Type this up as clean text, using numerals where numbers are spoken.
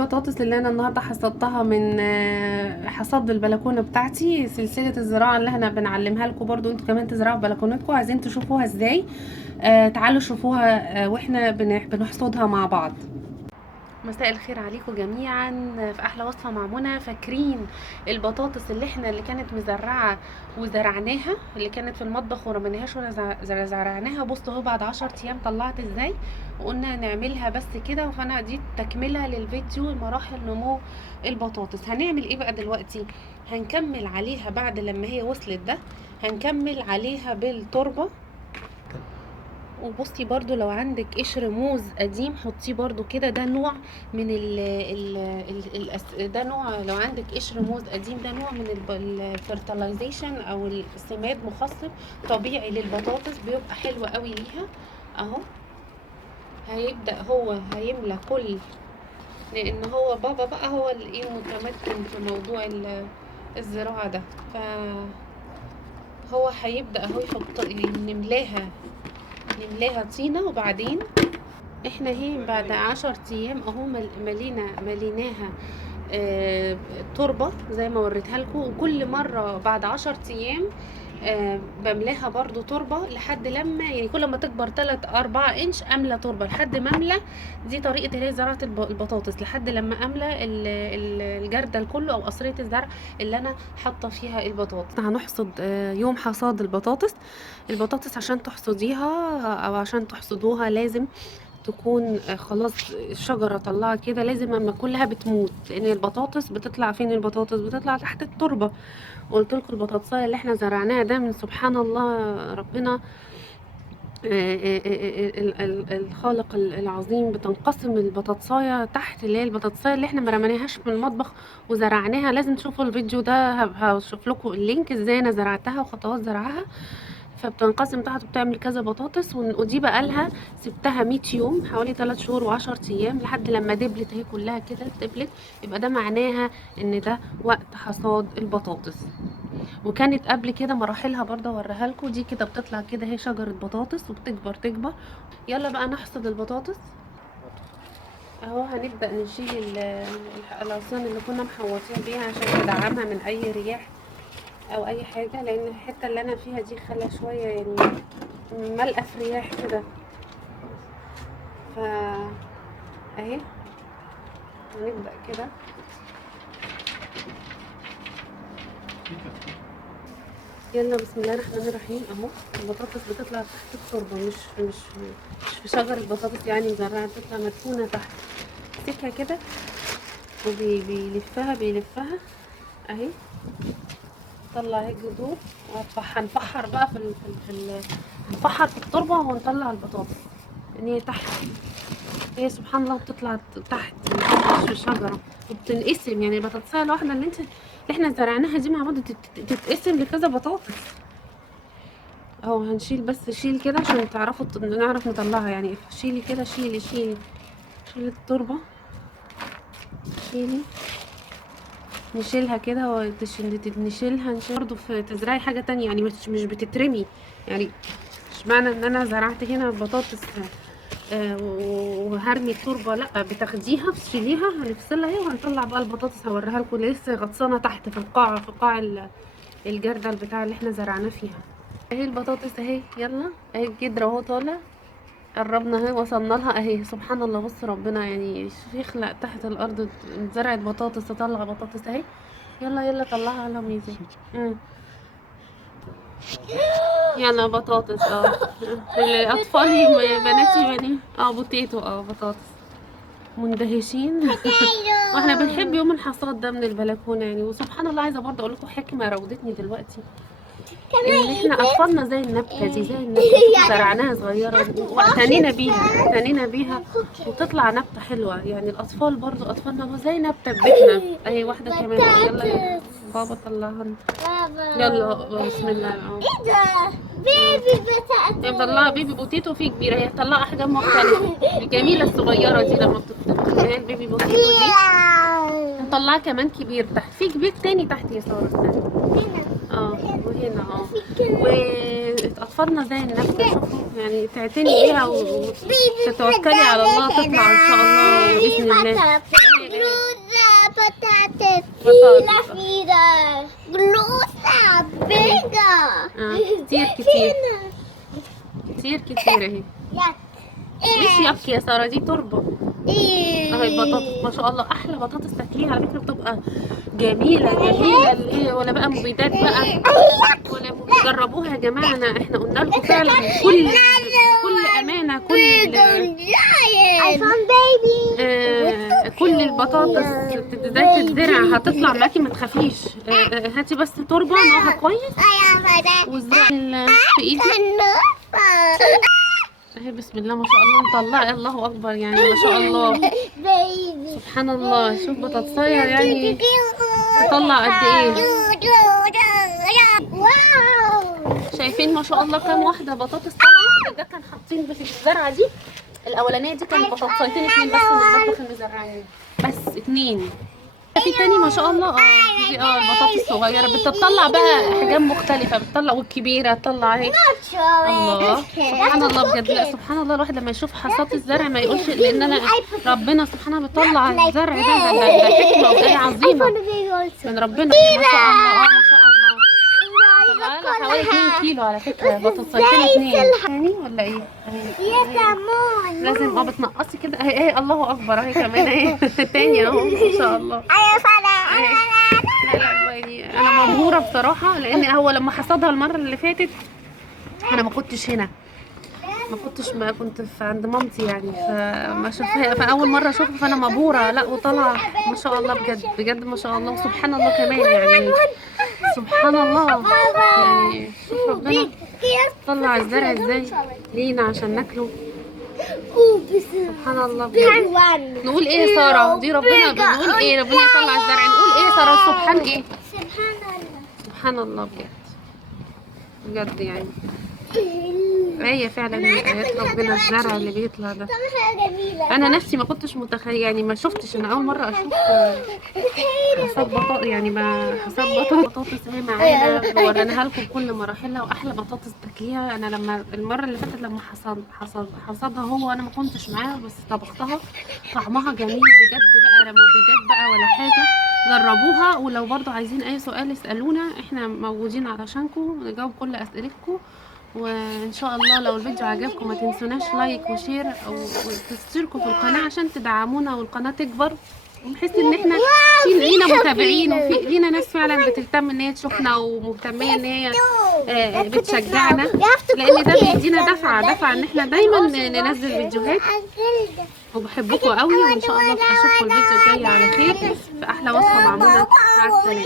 البطاطس اللي انا النهارده حصدتها من حصاد البلكونه بتاعتي، سلسله الزراعه اللي احنا بنعلمها لكم برضو انتوا كمان تزرعوا في بلكونتكم. عايزين تشوفوها ازاي؟ تعالوا شوفوها واحنا بنحصدها مع بعض. مساء الخير عليكم جميعا في احلى وصفه مع منى. فاكرين البطاطس اللي كانت مزرعه وزرعناها، اللي كانت في المطبخ ورميناهاش ولا زرعناها؟ بصوا اهو بعد 10 ايام طلعت ازاي، وقلنا نعملها بس كده. فانا دي تكمله للفيديو مراحل نمو البطاطس. هنعمل ايه بقى دلوقتي؟ هنكمل عليها بعد لما هي وصلت ده، هنكمل عليها بالتربه. وبصي برضو لو عندك قشر موز قديم حطيه برضو كده، ده نوع من ده نوع. لو عندك قشر موز قديم ده نوع من الفرتلايزيشن او السماد مخصب طبيعي للبطاطس، بيبقى حلو قوي ليها. اهو هيبدأ هو هيملى كل، لان هو بابا بقى هو اللي متمكن في موضوع الزراعة ده. فهو هيبدأ هو يحط، نملاها طينة. وبعدين احنا هي بعد 10 ايام اهو مليناها تربة زي ما وريتها لكم. وكل مرة بعد 10 ايام بملاها برضو تربة لحد لما، يعني كل ما تكبر 3-4 انش املى تربة لحد ما املى. دي طريقة اللي هي زراعة البطاطس، لحد لما املى الجردل كله او قصرية الزرع اللي انا حاطة فيها البطاطس. هنحصد يوم حصاد البطاطس عشان تحصديها او عشان تحصدوها لازم تكون خلاص الشجرة طلعت كده. لازم اما كلها بتموت، لان البطاطس بتطلع فين؟ البطاطس بتطلع تحت التربة. قلت لكم البطاطسايه اللي احنا زرعناها ده من سبحان الله ربنا الخالق العظيم. بتنقسم البطاطسايه تحت، اللي هي البطاطسايه اللي احنا ما رميناهاش من المطبخ وزرعناها. لازم تشوفوا الفيديو ده، هشوف لكم اللينك ازاي انا زرعتها وخطوات زرعها. فبتنقسم تحت وبتعمل كذا بطاطس. ودي بقى لها سبتها 100 يوم، حوالي 3 شهور و10 ايام، لحد لما دبلت اهي كلها كده دبلت. يبقى ده معناها ان ده وقت حصاد البطاطس. وكانت قبل كده مراحلها برضه اوريها لكم. دي كده بتطلع كده هي شجره بطاطس وبتكبر تكبر. يلا بقى نحصد البطاطس اهو. هنبدا نشيل العصيان اللي كنا محوطين بيها عشان تدعمها من اي رياح او اي حاجه، لان الحته اللي انا فيها دي خلى شويه يعني ملقى في رياح كده. فا اهي هنبدا كده. يلا بسم الله الرحمن الرحيم. اهو البطاطس بتطلع تحت التربه، مش في شجر البطاطس يعني مزرعه، بتطلع مدفونه تحت. سكه كده وبيلفها اهي. طلع اهي الجذور. هنفحر بقى هنفحر في التربه ونطلع البطاطس ان هي تحت. هي سبحان الله بتطلع تحت مش في الشجره وبتنقسم. يعني البطاطسايه الواحده اللي احنا زرعناها دي مع بعض تتقسم لكذا بطاطس. اهو هنشيل، بس شيل كده عشان تعرفوا نعرف نطلعها. يعني شيلي كده، شيلي التربه، شيلي. نشيلها كده نشيل برضه. في تزرعي حاجه تانية يعني مش بتترمي. يعني مش معنى ان انا زرعت هنا بطاطس وهرمي التربه، لا، بتاخديها تشيليها. هنفصلها اهي وهنطلع بقى البطاطس. هوريها لكم لسه غطسانه تحت في قاع الجردل بتاع اللي احنا زرعناه فيها. اهي البطاطس اهي. يلا اهي الجدر اهو طالع. قربنا اهي، وصلنا لها اهي. سبحان الله، بص ربنا يعني يخلق تحت الارض زرعت بطاطس تطلع بطاطس اهي. يلا طلعها على ميزي. يلا بطاطس الاطفال بناتي بني بوتيتو بطاطس مندهشين. واحنا بنحب يوم الحصاد ده من البلكونه يعني. وسبحان الله عايزه برضه اقول لكم حكمه راودتني دلوقتي، ان احنا اطفالنا زي النبته دي، زي النبته زرعناها صغيره واعتنينا بيها وتطلع نبته حلوه. يعني الاطفال برضو اطفالنا زي نبته ببيتنا اهي. واحده كمان. يلا بابا طلعها لنا. يلا بسم الله. ايه ده؟ بيبي بتاعت طلعها بيبي بوتيتو. في كبيره هي طلعها احجام مختلفه. الجميله الصغيره دي لما بتطلع البيبي بوتيتو دي نطلعها كمان كبير تحت. في كبير تاني تحت يا ساره. استنى وهنا واطفالنا زي النبتة، شوفوا يعني تعتني بيها وتتوكلي على الله تطلع ان شاء الله باذن الله. كتير كتير كتير اهي. مش يبكي يا ساره، دي تربه اهي. بطاطس ما شاء الله، احلى بطاطس تاكليها على فكره، بتبقى جميله جميله. ولا بقى مبيدات بقى ولا جربوها يا جماعه. احنا قلنا لكم فعلا كل امانه، كل البطاطس ازاي تتزرع هتطلع معاكي، ما تخافيش. هاتي بس تربه نوعها كويس وازرعي في ايدي اهي. بسم الله ما شاء الله مطلعه، الله اكبر يعني ما شاء الله سبحان الله. شوف بطاطسايه يعني تطلع قد ايه. شايفين ما شاء الله كام واحده بطاطس طالعه. ده كان حاطين في الزرعه دي الاولانيه دي كانت بطاطسايتين 2 بس من المطبخ المزرعين، بس 2. في تاني ما شاء الله دي البطاطس الصغيره بتطلع بقى احجام مختلفه، بتطلع والكبيره تطلع اهي. الله سبحان الله بجد. لا سبحان الله، الواحد لما يشوف حصاد الزرع ما يقولش، لان انا ربنا سبحانه بيطلع الزرع ده حكمه وآية عظيمه من ربنا ما شاء الله. ما شاء الله طلع لها حوالي 2 كيلو على فكره، بطاطسايتين 2 يعني ولا ايه؟ لازم بتنقصي كده اهي. الله اكبر اهي كمان اهي تاني اهو ما شاء الله. لا يعني انا مبهوره بصراحه، لان هو لما حصدها المره اللي فاتت انا ما كنتش هنا، ما كنت في عند مامتي يعني، فما شفتها فاول مره اشوفها، فانا مبهوره. لا وطلع ما شاء الله بجد بجد ما شاء الله. وسبحان الله كمان يعني سبحان الله يعني. شوف ربنا طلع الزرع ازاي لينا عشان ناكله. سبحان الله بجد. نقول ايه يا ساره؟ دي ربنا بنقول ايه؟ ربنا يطلع الزرع نقول ايه يا ساره؟ سبحان ايه؟ سبحان الله بجد بجد يعني. آية فعلا من آيات ربنا الزرع اللي بيطلع ده. أنا نفسي ما كنتش متخيل يعني، ما شفتش. أنا أول مرة أشوف حصاد بطاطس يعني، ما حصاد بطاطس اهي معانا وريناها لكم كل مراحلها، وأحلى بطاطس تاكليها. أنا لما المرة اللي فاتت لما حصدها هو أنا ما كنتش معاها، بس طبختها طعمها جميل بجد بقى. لا مبيدات بقى ولا حاجة، جربوها. ولو برضو عايزين أي سؤال اسألونا، احنا موجودين علشانكم نجاوب كل أسئلتكم. وان شاء الله لو الفيديو عجبكم ما تنسوناش لايك وشير وتشتركوا في القناه عشان تدعمونا والقناه تكبر، بحيث ان احنا في لينا متابعين وفي لينا ناس فعلا بتهتم ان هي تشوفنا ومهتميه ان هي بتشجعنا، لان ده بيدينا دفعه ان احنا دايما ننزل فيديوهات. وبحبكم قوي، وان شاء الله اشوفكم الفيديو الجاي على خير في احلى وصفه معموله. مع السلامه.